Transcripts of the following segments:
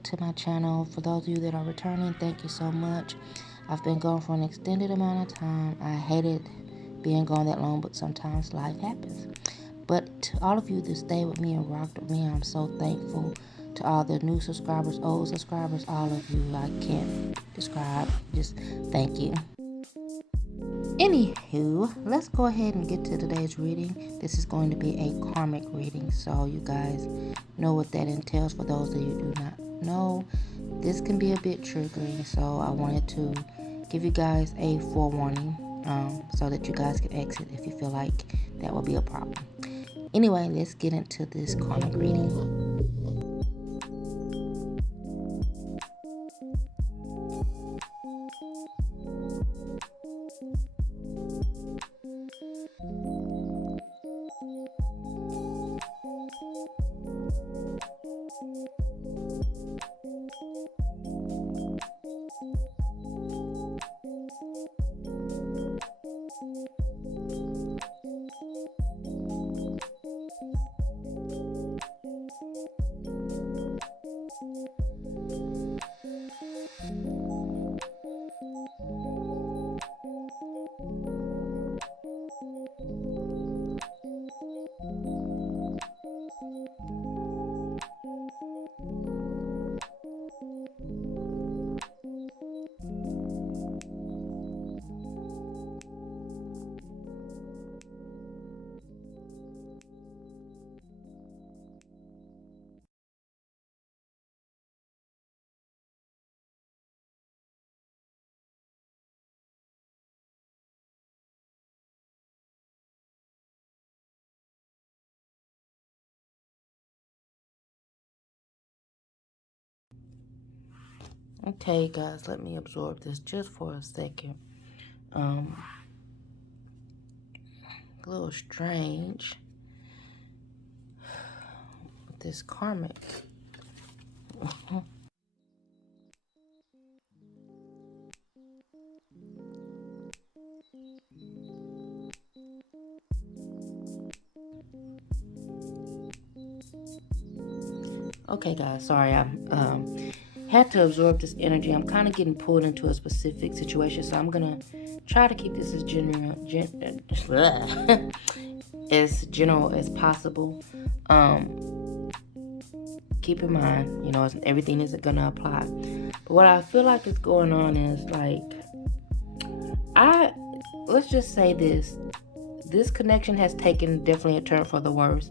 back to my channel. For those of you that are returning, thank you so much. I've been gone for an extended amount of time. I hated being gone that long, but sometimes life happens. But to all of you that stayed with me and rocked with me, I'm so thankful. To all the new subscribers, old subscribers, all of you, I can't describe. Just thank you. Anywho, let's go ahead and get to today's reading. This is going to be a karmic reading, so you guys know what that entails. For those of you who do not know, this can be a bit triggering, so I wanted to give you guys a forewarning, so that you guys can exit if you feel like that will be a problem. Anyway, let's get into this karmic reading. Okay, guys, let me absorb this just for a second. A little strange with this karmic. Okay, guys, sorry, I had to absorb this energy. I'm kind of getting pulled into a specific situation, so I'm gonna try to keep this as as general as possible. Keep in mind, you know, everything isn't gonna apply. But what I feel like is going on is like, let's just say this connection has taken definitely a turn for the worse.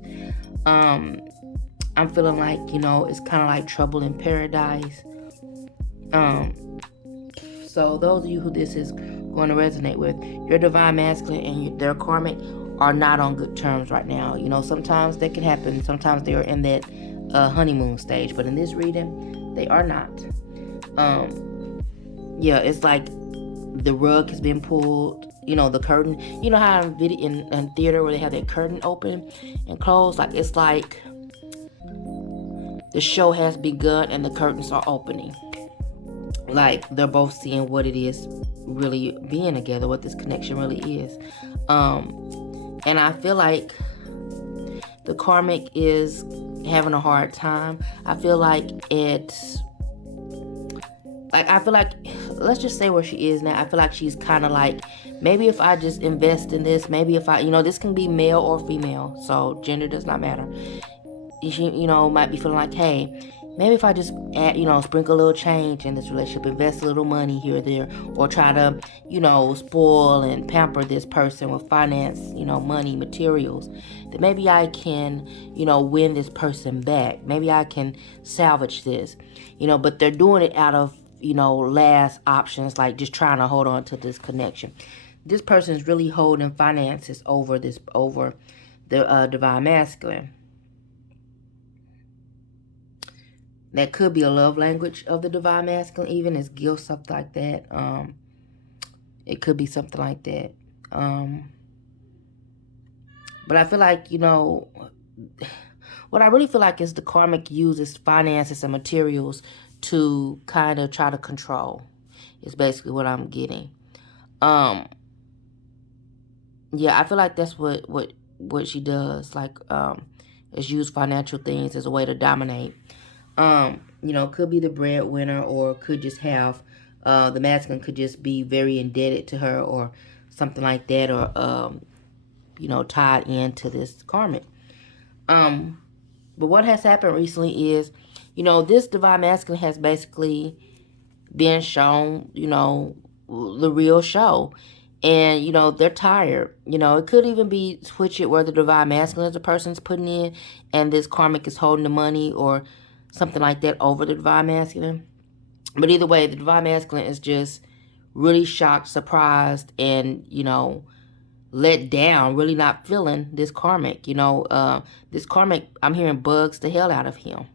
I'm feeling like, you know, it's kind of like trouble in paradise. So those of you who this is going to resonate with, your divine masculine and their karmic are not on good terms right now. You know, sometimes that can happen. Sometimes they are in that honeymoon stage, but in this reading, they are not. Yeah, it's like the rug has been pulled. You know, the curtain. You know how in theater where they have that curtain open and closed? Like, it's like the show has begun and the curtains are opening. Like, they're both seeing what it is really being together, what this connection really is. And I feel like the karmic is having a hard time. I feel like let's just say where she is now. I feel like she's kind of like, maybe if I just invest in this, maybe if I, you know, this can be male or female, so gender does not matter. She, you know, might be feeling like, hey, maybe if I just add, you know, sprinkle a little change in this relationship, invest a little money here or there, or try to, you know, spoil and pamper this person with finance, you know, money, materials, that maybe I can, you know, win this person back. Maybe I can salvage this, you know, but they're doing it out of, you know, last options, like just trying to hold on to this connection. This person is really holding finances over the divine masculine. That could be a love language of the divine masculine, even as gifts, something like that. It could be something like that. But I feel like, you know, what I really feel like is the karmic uses finances and materials to kind of try to control. Is basically what I'm getting. Yeah, I feel like that's what she does. Like, is use financial things as a way to dominate. You know, could be the breadwinner, or could just have the masculine could just be very indebted to her, or something like that, or you know, tied into this karmic. But what has happened recently is, you know, this divine masculine has basically been shown, you know, the real show. And, you know, they're tired. You know, it could even be switch it where the divine masculine is the person's putting in and this karmic is holding the money or something like that over the divine masculine. But either way, the divine masculine is just really shocked, surprised, and, you know, let down, really not feeling this karmic. You know, this karmic, I'm hearing bugs the hell out of him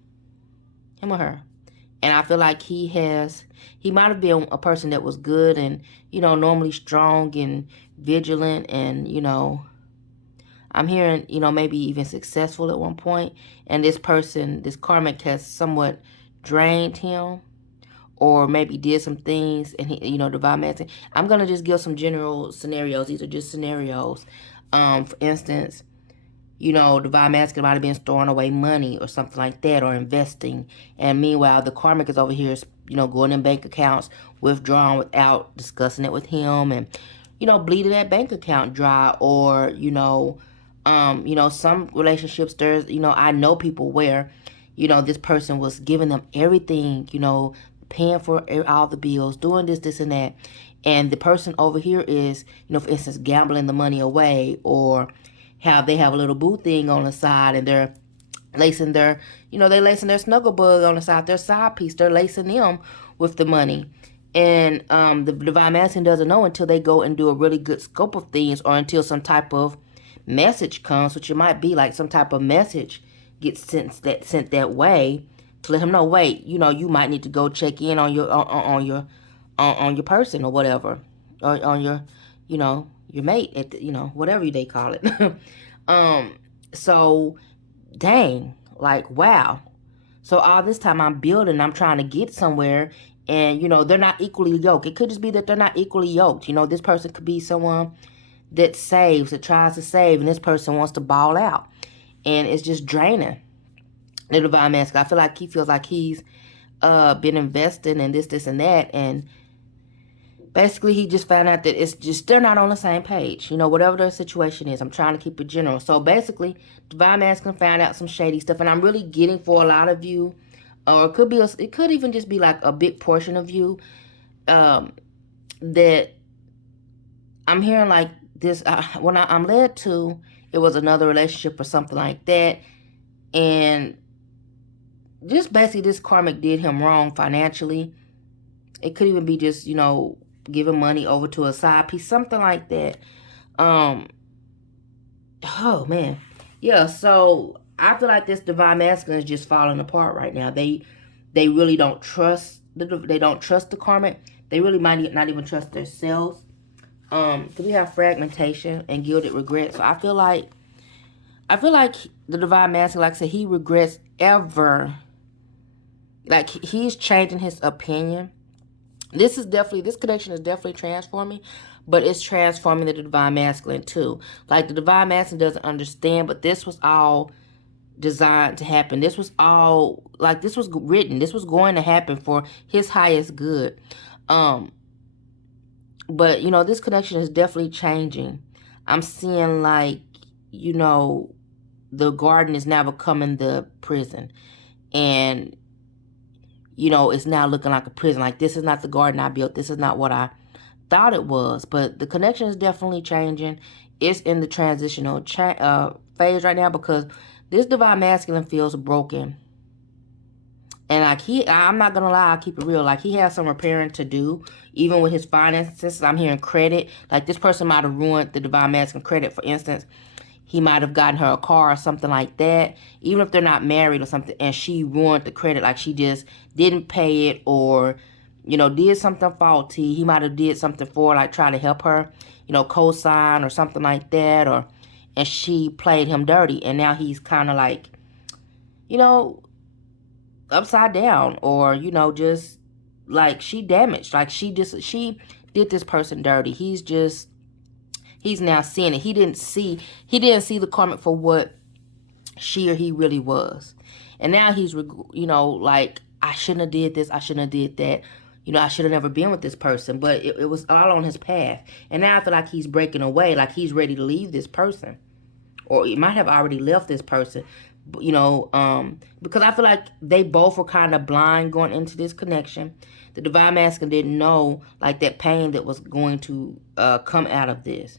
or her. And I feel like he might have been a person that was good and, you know, normally strong and vigilant and, you know, I'm hearing, you know, maybe even successful at one point. And this person, this karmic has somewhat drained him or maybe did some things and he, you know, divine masculine. I'm going to just give some general scenarios. These are just scenarios. For instance, you know, divine masculine might have been storing away money or something like that, or investing. And meanwhile, the karmic is over here, you know, going in bank accounts, withdrawing without discussing it with him, and, you know, bleeding that bank account dry. Or, you know, some relationships, there's, you know, I know people where, you know, this person was giving them everything, you know, paying for all the bills, doing this, and that. And the person over here is, you know, for instance, gambling the money away, or how they have a little boo thing on the side and they're lacing their, you know, they lacing their snuggle bug on the side, their side piece, they're lacing them with the money. And the divine masculine doesn't know until they go and do a really good scope of things, or until some type of message comes, which it might be like some type of message gets sent that way to let him know, wait, you know, you might need to go check in on your on your person or whatever, or on your, you know, your mate at the, you know, whatever they call it. um, so dang, like wow. So all this time I'm building, I'm trying to get somewhere, and you know they're not equally yoked. It could just be that they're not equally yoked. You know, this person could be someone that saves, that tries to save, and this person wants to ball out, and it's just draining the divine masculine. I feel like he feels like he's been investing in this, and that, and basically he just found out that it's just they're not on the same page. You know, whatever their situation is, I'm trying to keep it general. So basically, divine masculine found out some shady stuff, and I'm really getting for a lot of you, or it could be it could even just be like a big portion of you, that I'm hearing like this. When I'm led to, it was another relationship or something like that, and just basically this karmic did him wrong financially. It could even be just, you know, giving money over to a side piece, something like that. Um, oh man, yeah. So I feel like this divine masculine is just falling apart right now. They really don't trust they don't trust the karmic. They really might not even trust themselves. Cause we have fragmentation and gilded regret. So I feel like the divine masculine, like I said, he regrets ever, like he's changing his opinion. This connection is definitely transforming, but it's transforming the divine masculine too. Like the divine masculine doesn't understand, but this was all designed to happen. This was all like this was written. This was going to happen for his highest good. Um, but you know, this connection is definitely changing. I'm seeing like, you know, the garden is now becoming the prison, and you know, it's now looking like a prison. Like, this is not the garden I built. This is not what I thought it was. But the connection is definitely changing. It's in the transitional phase right now, because this divine masculine feels broken. And like I'm not gonna lie, I'll keep it real. Like, he has some repairing to do, even with his finances. I'm hearing credit. Like, this person might have ruined the divine masculine credit. For instance, he might have gotten her a car or something like that, even if they're not married or something, and she ruined the credit. Like, she just didn't pay it, or, you know, did something faulty. He might have did something for her, like try to help her, you know, co-sign or something like that, or, and she played him dirty, and now he's kind of like, you know, upside down, or, you know, just like she damaged, like she did this person dirty. He's now seeing it. He didn't see the karmic for what she or he really was. And now he's, you know, like, I shouldn't have did this, I shouldn't have did that. I should have never been with this person, but it was all on his path. And now I feel like he's breaking away, like he's ready to leave this person. Or he might have already left this person. Because I feel like they both were kind of blind going into this connection. The divine masculine didn't know like that pain that was going to come out of this.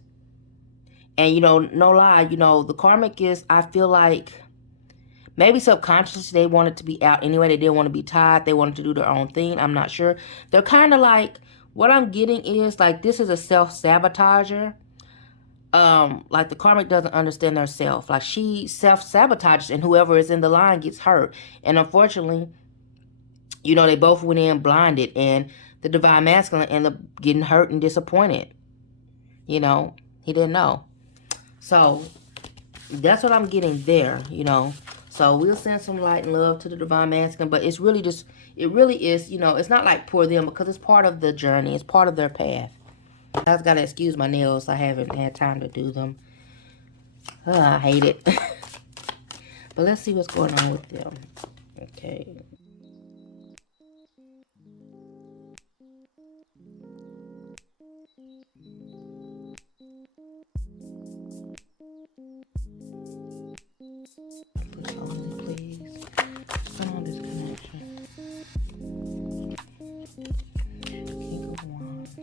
And no lie, the karmic is, I feel like maybe subconsciously they wanted to be out anyway. They didn't want to be tied. They wanted to do their own thing. I'm not sure. They're kind of like, what I'm getting is like, this is a self-sabotager. Like the karmic doesn't understand their self. Like she self-sabotages and whoever is in the line gets hurt. And unfortunately, they both went in blinded, and the divine masculine ended up getting hurt and disappointed. He didn't know. So that's what I'm getting there. So we'll send some light and love to the divine masculine, but it's really just, it really is, it's not like poor them, because it's part of the journey. It's part of their path. I just gotta excuse my nails. I haven't had time to do them. I hate it. But let's see what's going on with them. Okay. Put on, please. Come on, this connection. King of Wands.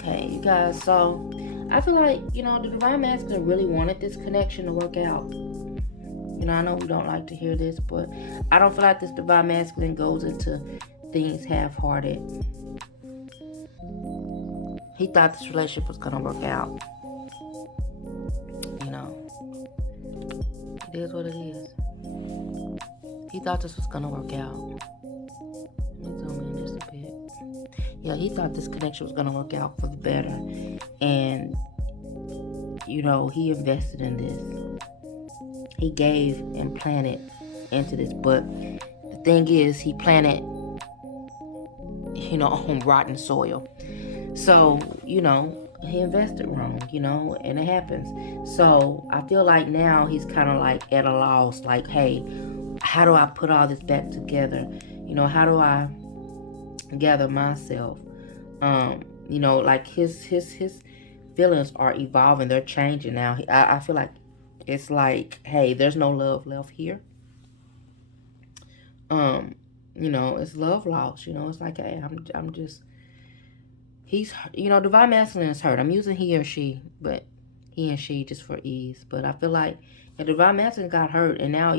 Okay, you guys, so I feel like, the divine masculine really wanted this connection to work out. I know we don't like to hear this, but I don't feel like this divine masculine goes into things half-hearted. He thought this relationship was going to work out. It is what it is. He thought this was going to work out. Let me zoom in just a bit. Yeah, he thought this connection was going to work out for the better. And, he invested in this. He gave and planted into this. But the thing is, he planted, on rotten soil. So, he invested wrong, and it happens. So I feel like now he's kind of like at a loss. Like, hey, how do I put all this back together? How do I gather myself? Like his feelings are evolving. They're changing now. I feel like it's like, hey, there's no love left here. It's love lost. It's like, hey, I'm just, he's, divine masculine is hurt. I'm using he or she, but he and she just for ease. But I feel like the divine masculine got hurt, and now,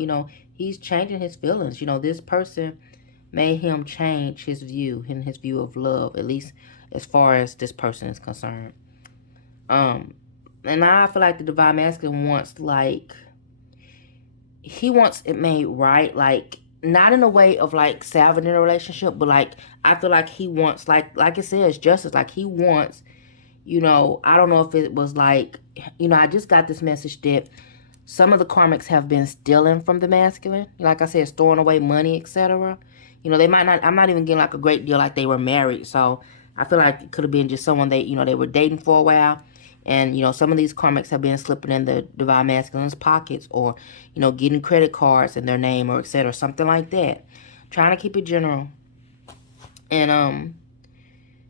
he's changing his feelings. This person made him change his view and his view of love, at least as far as this person is concerned. And now I feel like the divine masculine wants, like, he wants it made right, like, not in a way of like salvaging a relationship, but like, I feel like he wants, like it says, justice. Like he wants, I don't know if it was like, I just got this message that some of the karmics have been stealing from the masculine. Like I said, storing away money, etc. They might not, I'm not even getting like a great deal like they were married. So I feel like it could have been just someone they, they were dating for a while. And, some of these karmics have been slipping in the divine masculine's pockets, or, getting credit cards in their name, or etc. Something like that. Trying to keep it general. And,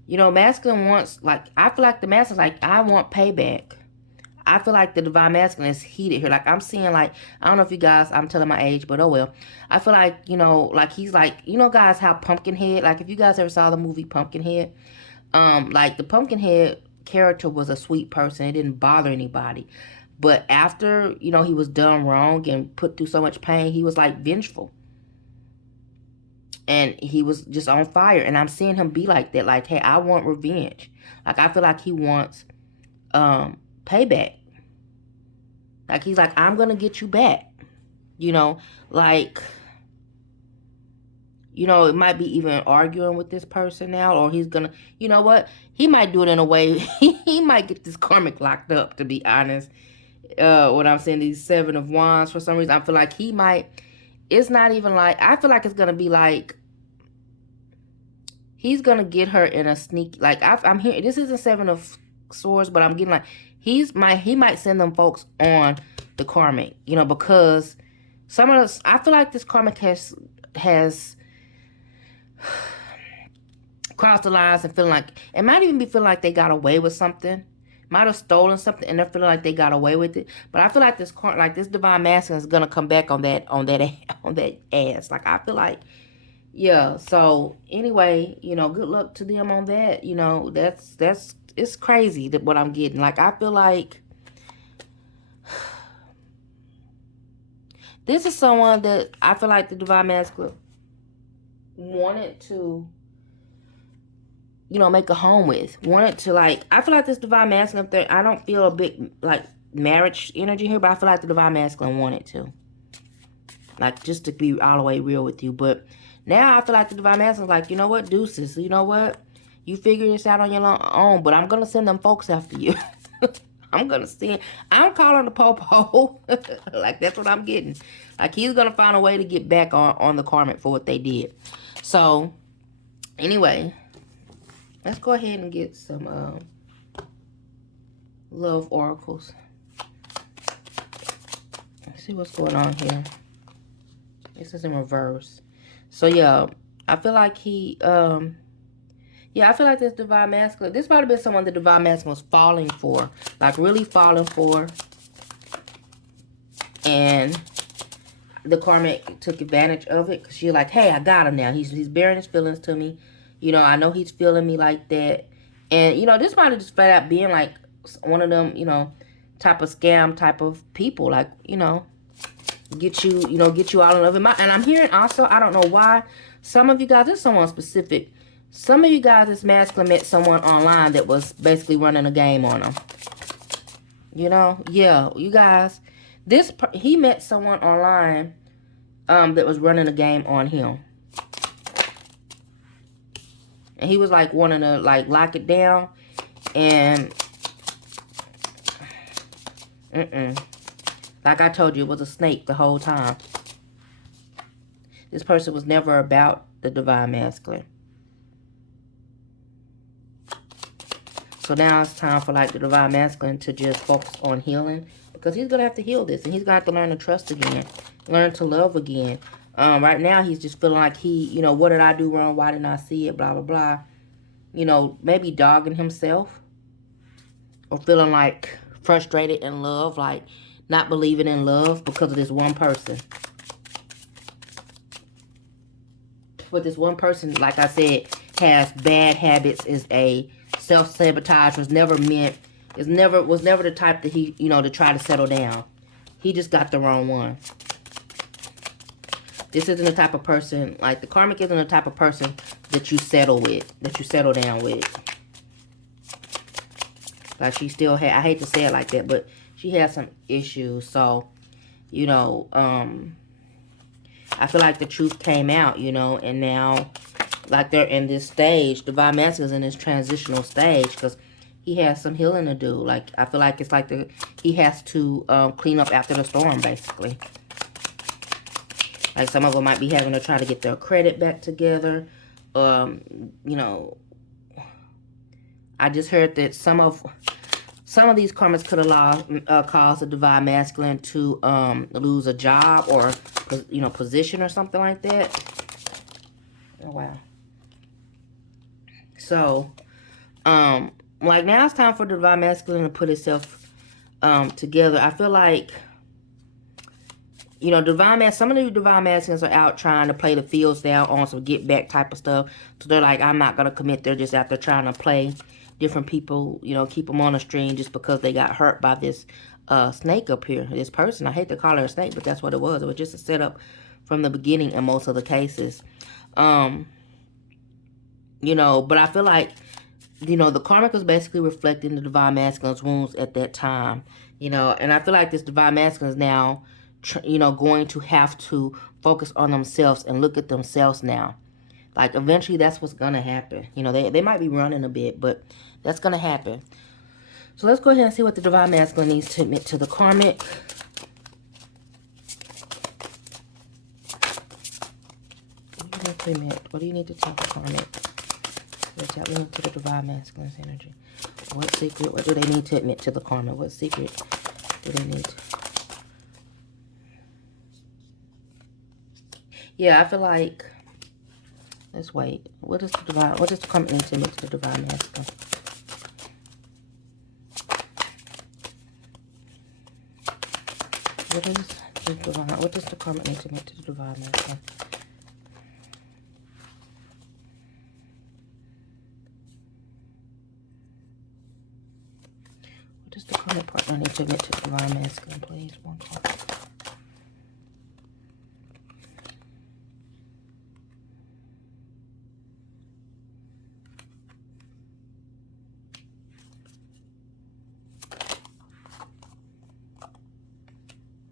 masculine wants, like, I feel like the masculine's like, I want payback. I feel like the divine masculine is heated here. Like, I'm seeing, like, I don't know if you guys, I'm telling my age, but oh well. I feel like, like he's like, guys, how Pumpkinhead, like, if you guys ever saw the movie Pumpkinhead, like, the Pumpkinhead character was a sweet person. It didn't bother anybody. But after, he was done wrong and put through so much pain, he was, like, vengeful. And he was just on fire. And I'm seeing him be like that. Like, hey, I want revenge. Like, I feel like he wants, payback. Like, he's like, I'm gonna get you back. You know, like, you know, it might be even arguing with this person now, or he's gonna, you know what? He might do it in a way, he might get this karmic locked up, to be honest. When I'm saying these 7 of Wands, for some reason, I feel like he might, it's not even like, I feel like it's gonna be like, he's gonna get her in a sneak, like, I'm hearing, this isn't 7 of Swords, but I'm getting like, he might send them folks on the karmic, you know, because some of us, I feel like this karmic has crossed the lines and feeling like, it might even be feeling like they got away with something, might have stolen something, and they're feeling like they got away with it. But I feel like this divine masculine is gonna come back on that on that ass. Like, I feel like, yeah. So anyway, you know, good luck to them on that. You know, that's it's crazy that what I'm getting. Like, I feel like this is someone that I feel like the divine masculine wanted to, you know, make a home with. Wanted to, like, I feel like this divine masculine up there, I don't feel a big, like, marriage energy here, but I feel like the divine masculine wanted to. Like, just to be all the way real with you. But now I feel like the divine masculine's like, you know what, deuces. You know what? You figure this out on your own, but I'm going to send them folks after you. I'm calling the popo. Like, that's what I'm getting. Like, he's going to find a way to get back on the karmic for what they did. So, anyway, let's go ahead and get some love oracles. Let's see what's going on here. This is in reverse. So, yeah, I feel like I feel like this divine masculine, this might have been someone the divine masculine was falling for. Like, really falling for. And the karmic took advantage of it. Because she's like, hey, I got him now. He's bearing his feelings to me. You know, I know he's feeling me like that. And, you know, this might have just flat out being like one of them, you know, type of scam type of people. Like, you know, get you all in love. And I'm hearing also, I don't know why, some of you guys, there's someone specific. Some of you guys, this masculine met someone online that was basically running a game on them. You know? Yeah, you guys. He met someone online that was running a game on him. And he was like wanting to like lock it down. And like I told you, it was a snake the whole time. This person was never about the divine masculine. So now it's time for like the divine masculine to just focus on healing. Because he's going to have to heal this. And he's going to have to learn to trust again. Learn to love again. Right now he's just feeling like you know, what did I do wrong? Why didn't I see it? Blah, blah, blah. You know, maybe dogging himself. Or feeling like frustrated in love. Like not believing in love because of this one person. But this one person, like I said, has bad habits, is a self-sabotage, was never the type that he, you know, to try to settle down. He just got the wrong one. This isn't the type of person, like the karmic isn't the type of person that you settle with, that you settle down with. Like she still had, I hate to say it like that, but she has some issues. So, you know, I feel like the truth came out, you know, and now, like they're in this stage, divine masculine is in this transitional stage because he has some healing to do. Like, I feel like it's like he has to clean up after the storm, basically. Like, some of them might be having to try to get their credit back together. You know, I just heard that some of these karmas could cause the divine masculine to lose a job or, you know, position or something like that. Oh, wow. So, like now it's time for the divine masculine to put itself together. I feel like, you know, some of the divine masculines are out trying to play the fields down on some get back type of stuff. So they're like, I'm not going to commit. They're just out there trying to play different people, you know, keep them on a string just because they got hurt by this snake up here. This person, I hate to call her a snake, but that's what it was. It was just a setup from the beginning in most of the cases. You know, but I feel like you know, the karmic was basically reflecting the divine masculine's wounds at that time, you know, and I feel like this divine masculine is now, you know, going to have to focus on themselves and look at themselves now. Like, eventually that's what's going to happen. You know, they might be running a bit, but that's going to happen. So let's go ahead and see what the divine masculine needs to admit to the karmic. What do you need to tell the karmic? Let's tap into the divine masculine's energy. What secret? What do they need to admit to the karmic? What secret do they need to? Yeah, I feel like. Let's wait. What does the karmic need to admit to the divine masculine? What does the karmic need to admit to the divine masculine? What does the karmic partner need to admit to the divine masculine, please? One card.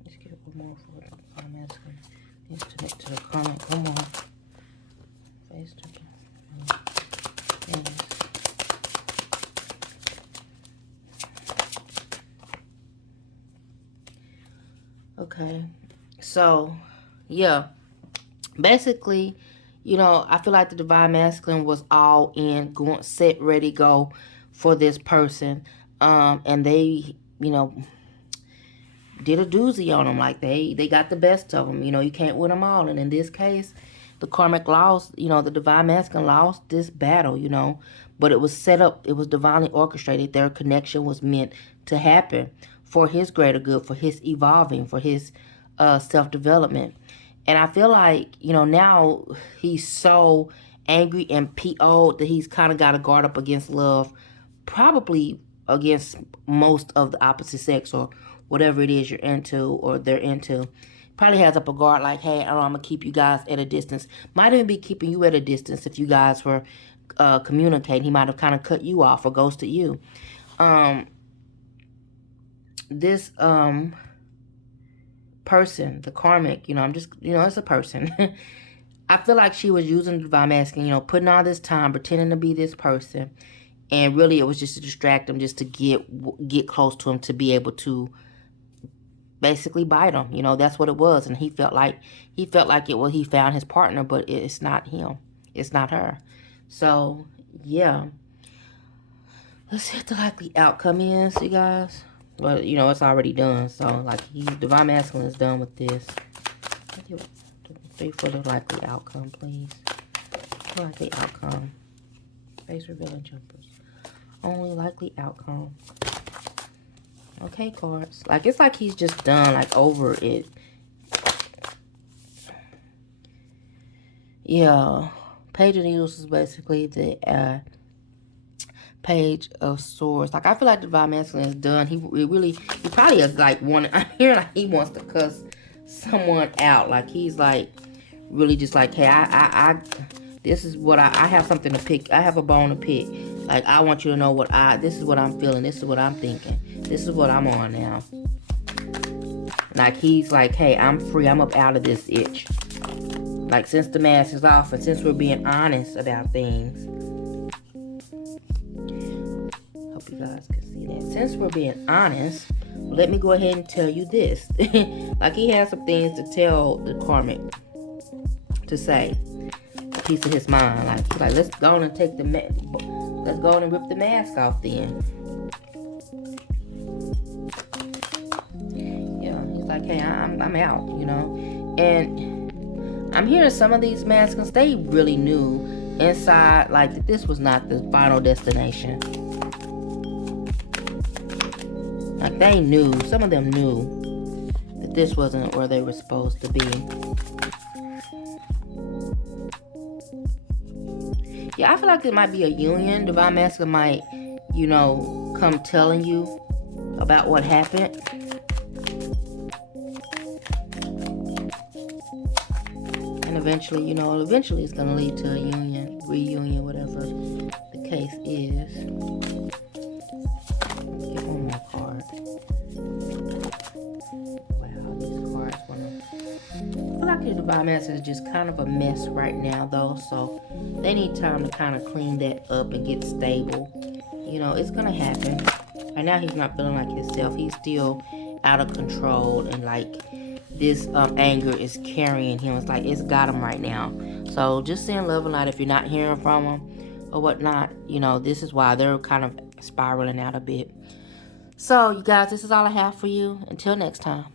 Let's get one more for the divine masculine. Needs to admit to the karmic. Come on. Face to Okay, so yeah, basically, you know, I feel like the divine masculine was all in, going, set, ready, go for this person, and they, you know, did a doozy on them. Like, they got the best of them. You know, you can't win them all, and in this case, the karmic lost. You know, the divine masculine lost this battle. You know, but it was set up. It was divinely orchestrated. Their connection was meant to happen for his greater good, for his evolving, for his self-development. And I feel like, you know, now he's so angry and PO'd that he's kind of got to guard up against love, probably against most of the opposite sex or whatever it is you're into or they're into. Probably has up a guard like, hey, I'm going to keep you guys at a distance. Might even be keeping you at a distance if you guys were communicating. He might have kind of cut you off or ghosted you. This person, the karmic, you know, I'm just, you know, it's a person. I feel like she was using the divine masculine, you know, putting all this time pretending to be this person, and really it was just to distract him, just to get close to him, to be able to basically bite him. You know, that's what it was. And he felt like it was, he found his partner, but it's not him, it's not her. So yeah, let's see what the likely outcome is, you guys. Well, you know, it's already done. So, like, divine masculine is done with this. Three for the likely outcome, please. Likely outcome. Face revealing jumpers. Only likely outcome. Okay, cards. Like, it's like he's just done, like, over it. Yeah. Page of Needles is basically the Page of Swords. Like, I feel like the divine masculine is done. He probably is like wanting. I'm hearing like he wants to cuss someone out. Like, he's like really just like, hey, I this is what I have something to pick. I have a bone to pick. Like, I want you to know this is what I'm feeling. This is what I'm thinking. This is what I'm on now. Like, he's like, hey, I'm free. I'm up out of this itch. Like, since the mask is off and since we're being honest about things. Hope you guys can see that. Since we're being honest, let me go ahead and tell you this. Like, he has some things to tell the karmic, to say. A piece of his mind. Like let's go on and take let's go on and rip the mask off then. Yeah, he's like, hey, I'm out, you know. And I'm hearing some of these masculines, they really knew inside, like, that this was not the final destination. Like, they knew, some of them knew that this wasn't where they were supposed to be. Yeah, I feel like it might be a union. Divine masculine might, you know, come telling you about what happened. And eventually, you know, it's going to lead to a union, reunion, whatever the case is, get one more card. Wow, these cards wanna, I feel like your divine masculine is just kind of a mess right now though, so they need time to kind of clean that up and get stable. You know, it's gonna happen. Right now he's not feeling like himself. He's still out of control, and like this anger is carrying him. It's like it's got him right now. So just send love and light if you're not hearing from him or whatnot. You know, this is why they're kind of spiraling out a bit. So you guys, this is all I have for you. Until next time.